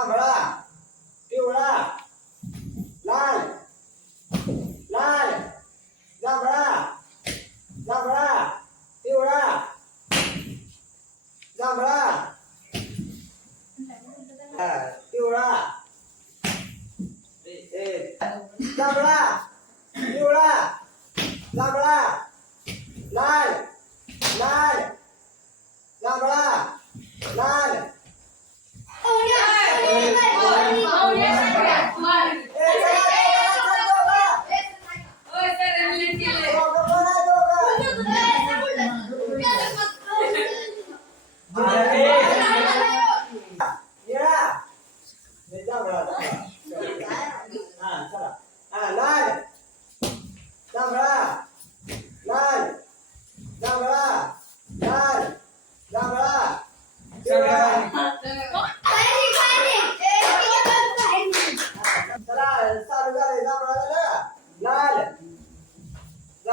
让不啦？丢了！来！来！让不啦？让不啦？丢了！让不啦？哎，丢了！哎哎，让不啦？丢了！让不啦？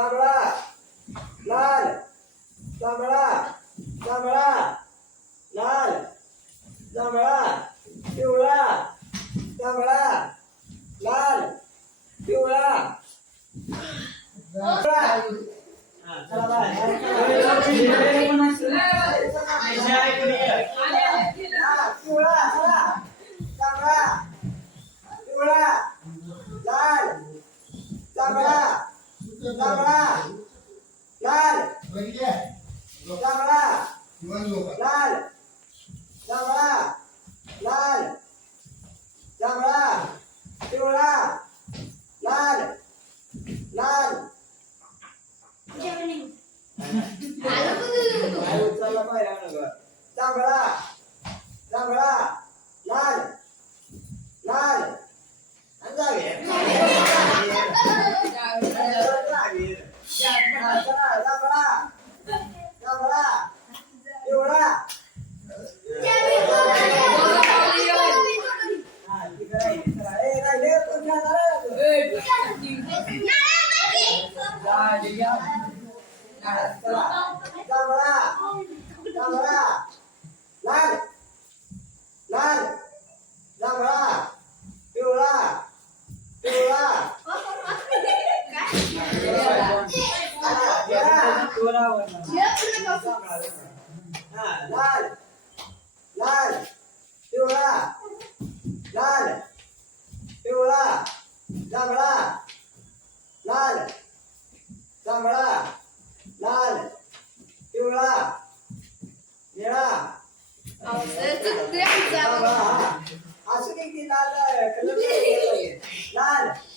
सांबळा लाल सांबळा सांबळा लाल सांबळा पिवळा सांबळा लाल पिवळा Tá, tá, Vengi è? Chiamala! là! Non è Luca! Lal! Chiamala! Lal! Chiamala! Chiamala! là! Lal! Lal! Chiamala! Chiamala! Chiamala! Chiamala! Chiamala! Chiamala! Yeah. இவங்களா லால் இவங்களா நீளா அஸ்வினிக்கு லால் லால்